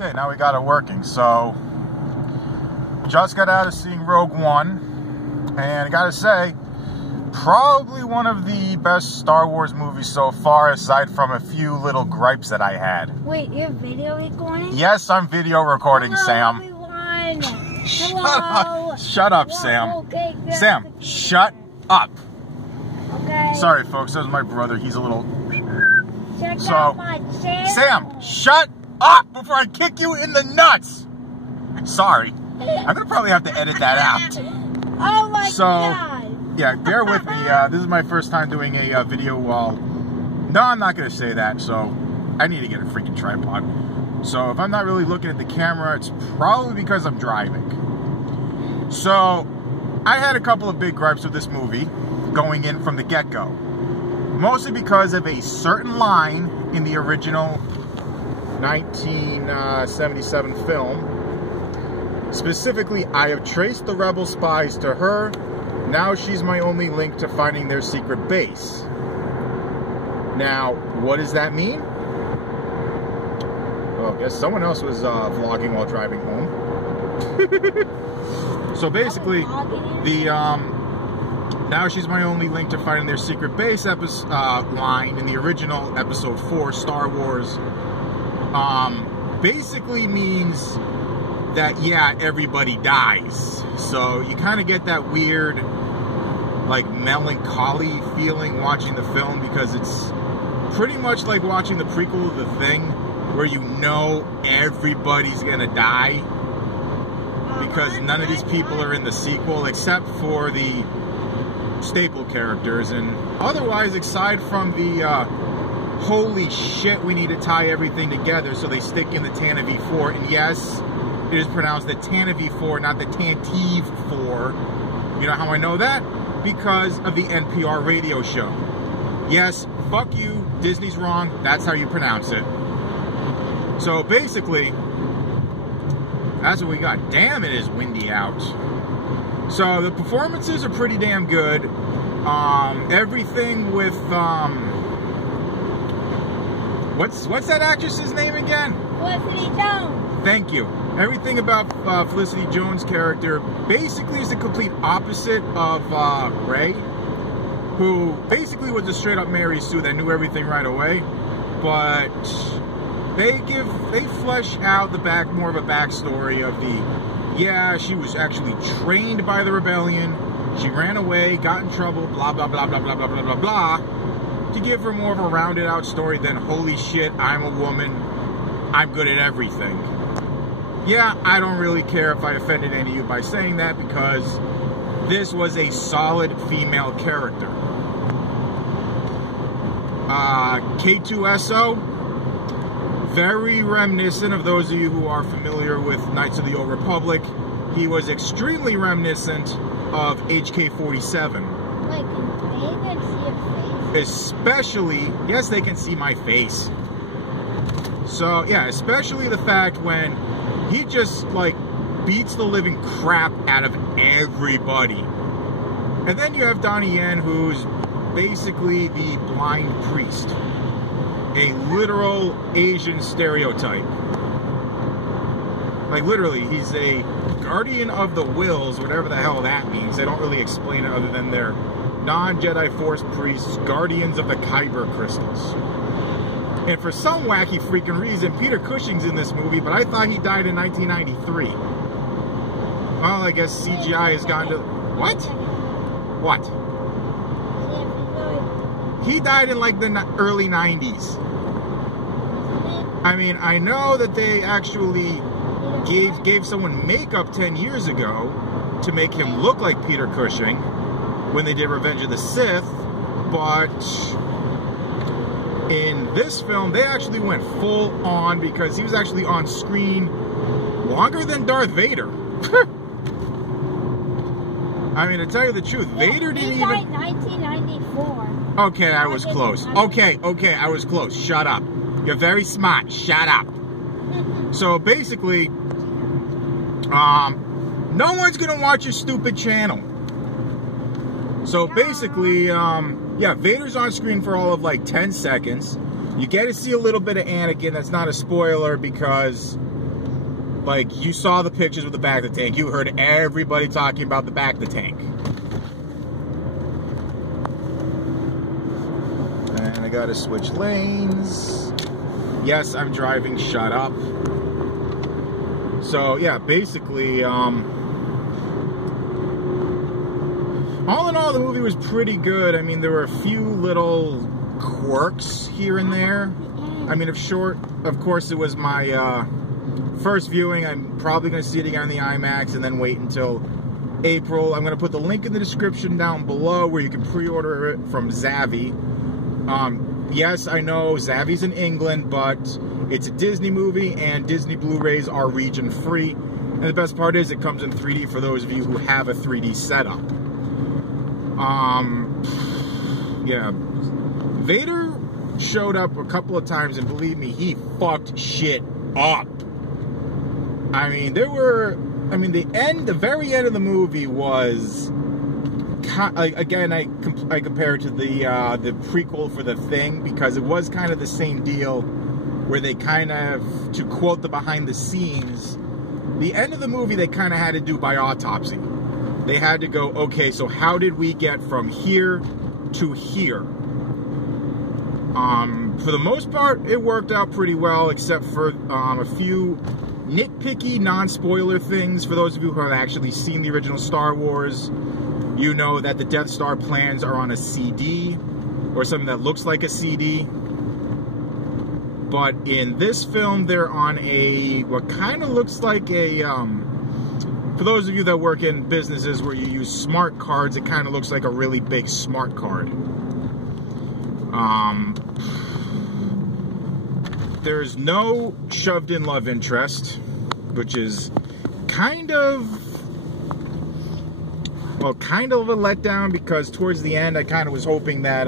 Okay, now we got it working. So, just got out of seeing Rogue One, and I gotta say, probably one of the best Star Wars movies so far, aside from a few little gripes that I had. Wait, you're video recording? Yes, I'm video recording, Hello, Sam. Everyone. Hello. Shut up, Sam. Okay, Sam, shut up. Okay. Sorry, folks, that was my brother. He's a little... Check out my channel. Sam, shut up before I kick you in the nuts. Sorry. I'm going to probably have to edit that out. Oh my God. Yeah, bear with me. This is my first time doing a video while... No, I'm not going to say that, so I need to get a freaking tripod. So if I'm not really looking at the camera, it's probably because I'm driving. So I had a couple of big gripes with this movie going in from the get-go. Mostly because of a certain line in the original 1977 film. Specifically, I have traced the rebel spies to her. Now she's my only link to finding their secret base. Now, what does that mean? Well, I guess someone else was vlogging while driving home. So basically, the now she's my only link to finding their secret base line in the original episode 4 Star Wars basically means that, yeah, everybody dies. So you kind of get that weird, like, melancholy feeling watching the film, because it's pretty much like watching the prequel of The Thing, where you know everybody's gonna die, because none of these people are in the sequel except for the staple characters, and otherwise, aside from the holy shit, we need to tie everything together, so they stick in the Tantive 4, and yes, it is pronounced the Tantive 4, not the Tantive 4. You know how I know that? Because of the NPR radio show. Yes, fuck you, Disney's wrong, that's how you pronounce it. So basically, that's what we got. Damn, it is windy out. So the performances are pretty damn good. Everything with what's that actress's name again? Felicity Jones. Thank you. Everything about Felicity Jones' character basically is the complete opposite of Rey, who basically was a straight up Mary Sue that knew everything right away. But they flesh out more of a backstory of the, yeah, she was actually trained by the rebellion, she ran away, got in trouble, blah, blah, blah, blah, blah, blah, blah, blah, blah, to give her more of a rounded out story than, holy shit, I'm a woman, I'm good at everything. Yeah, I don't really care if I offended any of you by saying that, because this was a solid female character. K2SO, very reminiscent of those of you who are familiar with Knights of the Old Republic. He was extremely reminiscent of HK-47. Like, they can see your face? Especially, yes, they can see my face. So, yeah, especially the fact when he just, like, beats the living crap out of everybody. And then you have Donnie Yen, who's basically the blind priest. A literal Asian stereotype. Like, literally, he's a guardian of the wills, whatever the hell that means. They don't really explain it other than they're non-Jedi Force priests, guardians of the Kyber crystals. And for some wacky freaking reason, Peter Cushing's in this movie, but I thought he died in 1993. Well, I guess CGI has gone to... What? What? He died in, like, the early 90s. I mean, I know that they actually gave someone makeup 10 years ago to make him look like Peter Cushing when they did Revenge of the Sith, but in this film, they actually went full on, because he was actually on screen longer than Darth Vader. I mean, to tell you the truth, Vader didn't even... He died in 1994. Okay, I was close. Okay, I was close. Shut up. You're very smart. Shut up. So basically, no one's gonna watch your stupid channel. So basically, yeah, Vader's on screen for all of like 10 seconds. You get to see a little bit of Anakin. That's not a spoiler, because Like, you saw the pictures with the back of the tank. You heard everybody talking about the back of the tank. And I gotta switch lanes. Yes, I'm driving, shut up. So, yeah, basically, all in all, the movie was pretty good. I mean, there were a few little quirks here and there. I mean, of course, it was my first viewing. I'm probably going to see it again in the IMAX and then wait until April. I'm going to put the link in the description down below where you can pre-order it from Zavvi. Yes, I know Zavvi's in England, but it's a Disney movie, and Disney Blu-rays are region free. And the best part is it comes in 3D for those of you who have a 3D setup. Yeah. Vader showed up a couple of times, and believe me, he fucked shit up. I mean, the very end of the movie was, again, I compare it to the prequel for The Thing, because it was kind of the same deal, where they kind of, to quote the behind the scenes, the end of the movie they kind of had to do by autopsy. They had to go, okay, so how did we get from here to here? For the most part, it worked out pretty well, except for a few nitpicky, non-spoiler things. For those of you who have actually seen the original Star Wars, you know that the Death Star plans are on a CD, or something that looks like a CD. But in this film, they're on what kind of looks like a, for those of you that work in businesses where you use smart cards, it kind of looks like a really big smart card. There's no shoved-in love interest, which is kind of a letdown, because towards the end, I kind of was hoping that,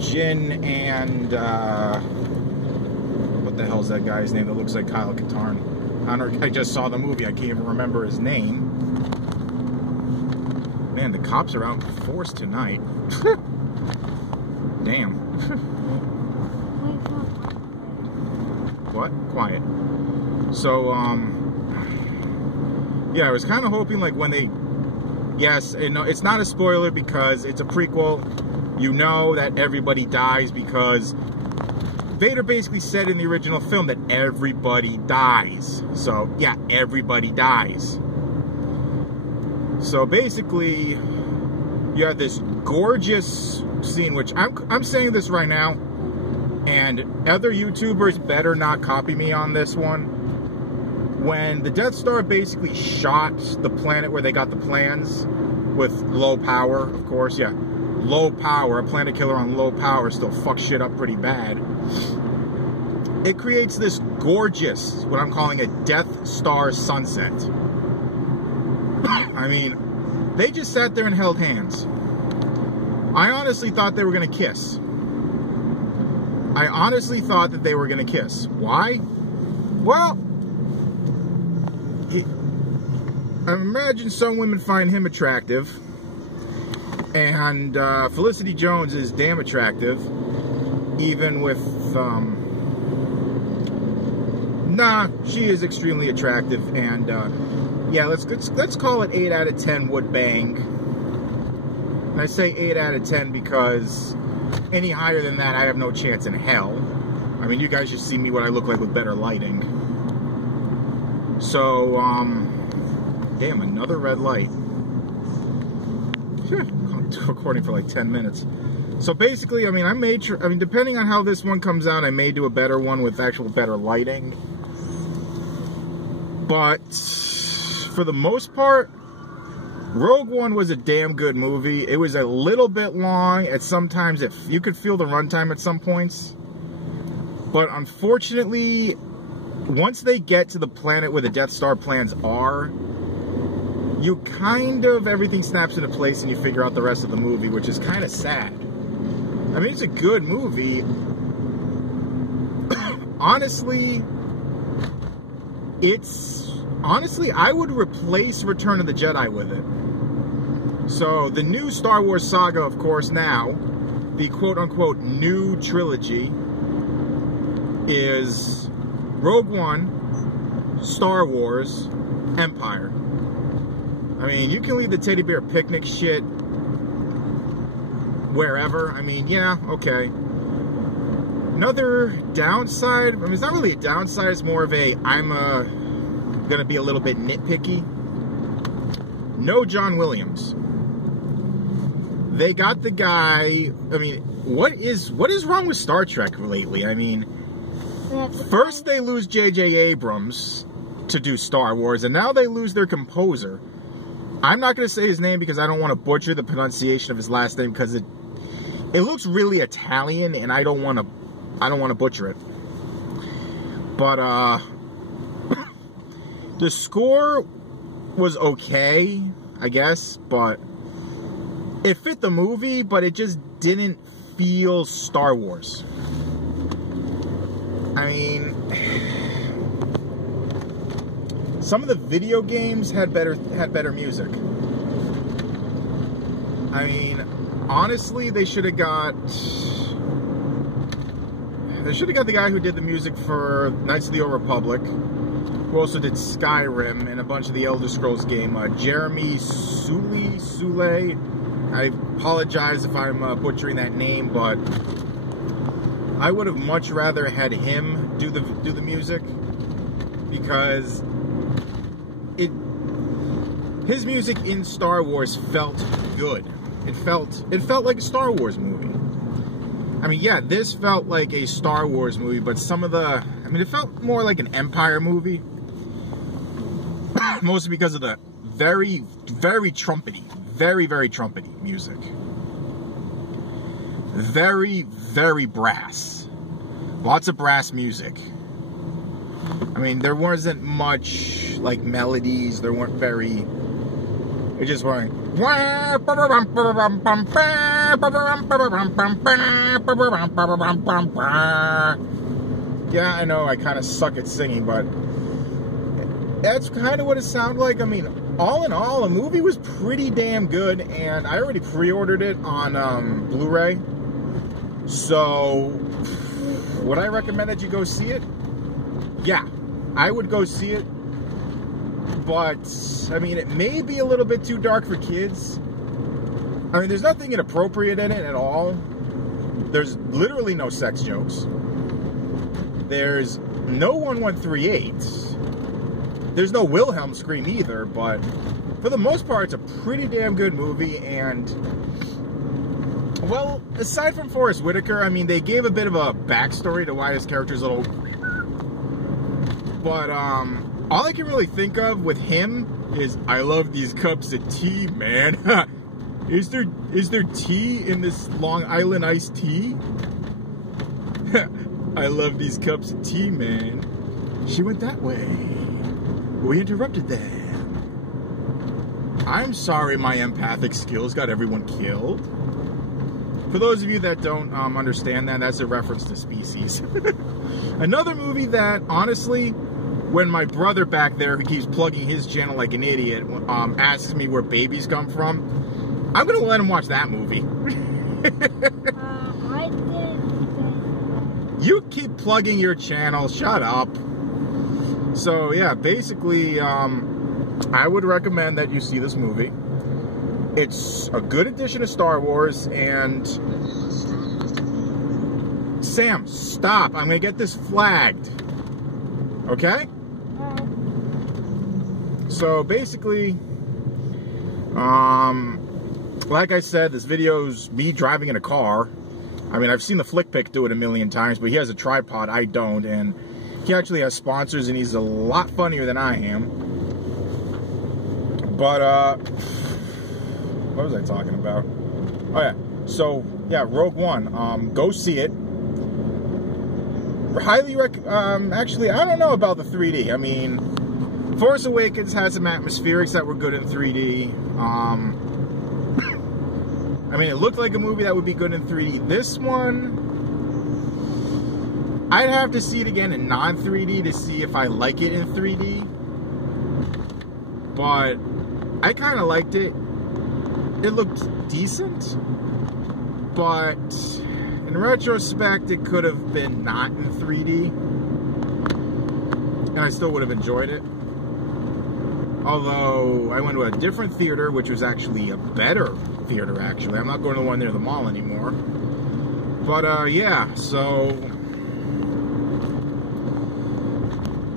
Jin and, what the hell's that guy's name that looks like Kyle Katarn? I don't know, I just saw the movie, I can't even remember his name. Man, the cops are out in force tonight. Damn. What? Quiet. So, yeah, I was kind of hoping, like, when they, yes, it's not a spoiler because it's a prequel. You know that everybody dies, because Vader basically said in the original film that everybody dies. So, yeah, everybody dies. So, basically, you have this gorgeous scene, which I'm saying this right now, and other YouTubers better not copy me on this one. When the Death Star basically shot the planet where they got the plans with low power, of course, yeah, low power, a planet killer on low power still fucks shit up pretty bad. It creates this gorgeous, what I'm calling a Death Star sunset. I mean, they just sat there and held hands. I honestly thought they were going to kiss. I honestly thought that they were going to kiss. Why? Well, I imagine some women find him attractive, and Felicity Jones is damn attractive, even with, nah, she is extremely attractive, and, yeah, let's call it 8 out of 10 would bang. And I say 8 out of 10 because any higher than that, I have no chance in hell. I mean, you guys should see me what I look like with better lighting. So, damn, another red light. Recording for like 10 minutes. So basically, I mean, depending on how this one comes out, I may do a better one with actual better lighting. But for the most part, Rogue One was a damn good movie. It was a little bit long. At sometimes, you could feel the runtime at some points. But unfortunately, once they get to the planet where the Death Star plans are, you kind of, everything snaps into place and you figure out the rest of the movie, which is kind of sad. I mean, it's a good movie. Honestly, I would replace Return of the Jedi with it. So, the new Star Wars saga, of course, now, the quote-unquote new trilogy, is Rogue One, Star Wars, Empire. I mean, you can leave the teddy bear picnic shit wherever. I mean, yeah, okay. Another downside, I mean, it's not really a downside, it's more of a, I'm gonna be a little bit nitpicky. No John Williams. They got the guy, I mean, what is wrong with Star Trek lately? I mean, first they lose J.J. Abrams to do Star Wars, and now they lose their composer. I'm not going to say his name because I don't want to butcher the pronunciation of his last name because it looks really Italian, and I don't want to butcher it. But the score was okay, I guess, but it fit the movie, but it just didn't feel Star Wars. I mean, some of the video games had better music. I mean, honestly, they should have got the guy who did the music for Knights of the Old Republic, who also did Skyrim and a bunch of the Elder Scrolls game, Jeremy Sule. I apologize if I'm butchering that name, but I would have much rather had him do the music, because his music in Star Wars felt good. It felt like a Star Wars movie. I mean, yeah, this felt like a Star Wars movie, but it felt more like an Empire movie. Mostly because of the very, very trumpety music. Very, very brass. Lots of brass music. I mean, there wasn't much, like, melodies. There weren't very... It just went... Yeah, I know, I kind of suck at singing, but... That's kind of what it sounded like. I mean, all in all, the movie was pretty damn good, and I already pre-ordered it on Blu-ray. So, would I recommend that you go see it? Yeah, I would go see it. But, I mean, it may be a little bit too dark for kids. I mean, there's nothing inappropriate in it at all. There's literally no sex jokes. There's no 1138. There's no Wilhelm scream either, but for the most part, it's a pretty damn good movie. And, well, aside from Forrest Whitaker, I mean, they gave a bit of a backstory to why his character's a little... But, all I can really think of with him is, I love these cups of tea, man. Is there tea in this Long Island iced tea? I love these cups of tea, man. She went that way. We interrupted them. I'm sorry my empathic skills got everyone killed. For those of you that don't understand that, that's a reference to Species. Another movie that, honestly, when my brother back there, who keeps plugging his channel like an idiot, asks me where babies come from, I'm going to let him watch that movie. I didn't. You keep plugging your channel. Shut up. So, yeah, basically, I would recommend that you see this movie. It's a good addition to Star Wars, and... Sam, stop. I'm going to get this flagged. Okay? So, basically, like I said, this video's me driving in a car. I mean, I've seen the Flick Pick do it a million times, but he has a tripod, I don't, and he actually has sponsors, and he's a lot funnier than I am. But, what was I talking about? Oh, yeah. So, yeah, Rogue One. Go see it. Highly actually, I don't know about the 3D. I mean, Force Awakens had some atmospherics that were good in 3D. I mean, it looked like a movie that would be good in 3D. This one, I'd have to see it again in non-3D to see if I like it in 3D. But I kind of liked it. It looked decent. But in retrospect, it could have been not in 3D. and I still would have enjoyed it. Although I went to a different theater, which was actually a better theater, actually. I'm not going to the one near the mall anymore. But, yeah, so...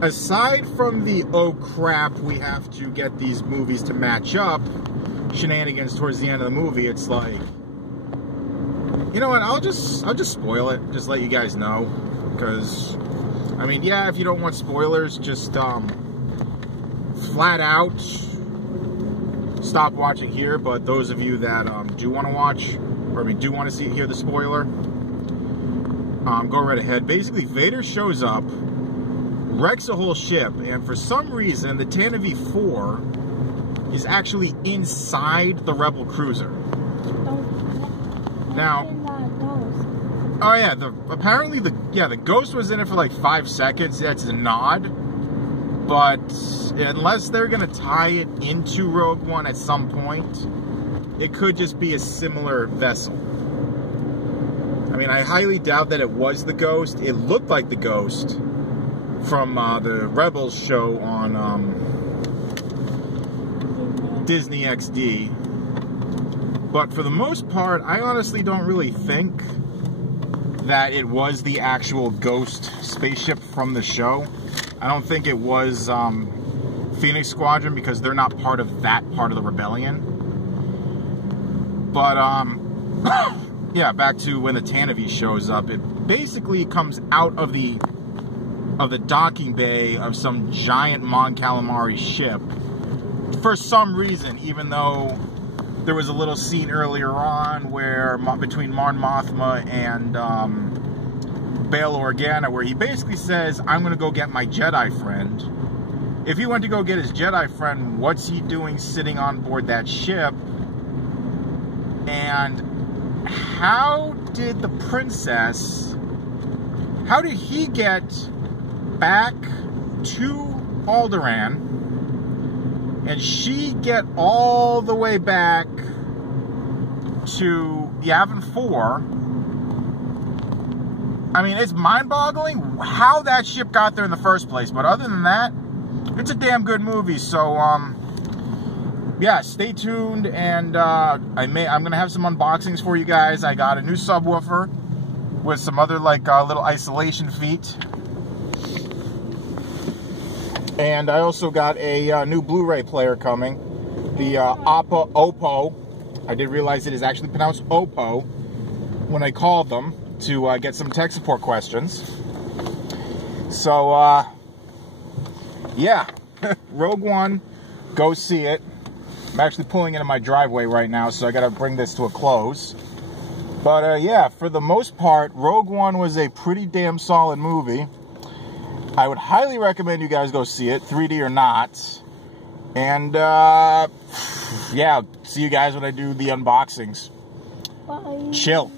aside from the, oh crap, we have to get these movies to match up shenanigans towards the end of the movie, it's like... You know what, I'll just spoil it, just let you guys know. Because, I mean, yeah, if you don't want spoilers, just, flat out stop watching here, but those of you that do want to watch, or I mean do want to hear the spoiler, go right ahead. Basically, Vader shows up, wrecks a whole ship, and for some reason the Tantive 4 is actually inside the Rebel cruiser. Now, oh yeah, apparently the Ghost was in it for like 5 seconds. That's a nod. But unless they're going to tie it into Rogue One at some point, it could just be a similar vessel. I mean, I highly doubt that it was the Ghost. It looked like the Ghost from the Rebels show on Disney XD. But for the most part, I honestly don't really think that it was the actual Ghost spaceship from the show. I don't think it was Phoenix Squadron because they're not part of that part of the rebellion. But, yeah, back to when the Tantive shows up. It basically comes out of the docking bay of some giant Mon Calamari ship. For some reason, even though there was a little scene earlier on where between Mon Mothma and Bail Organa, where he basically says, I'm going to go get my Jedi friend. If he went to go get his Jedi friend, what's he doing sitting on board that ship? And how did the princess, how did he get back to Alderaan and she get all the way back to Yavin 4? I mean, it's mind-boggling how that ship got there in the first place. But other than that, it's a damn good movie. So, yeah, stay tuned. And I'm gonna have some unboxings for you guys. I got a new subwoofer with some other like little isolation feet, and I also got a new Blu-ray player coming. The Oppo. I did realize it is actually pronounced Oppo when I called them to get some tech support questions. So, yeah, Rogue One, go see it. I'm actually pulling into my driveway right now, so I gotta bring this to a close. But, yeah, for the most part, Rogue One was a pretty damn solid movie. I would highly recommend you guys go see it, 3D or not. And, yeah, see you guys when I do the unboxings. Bye. Chill.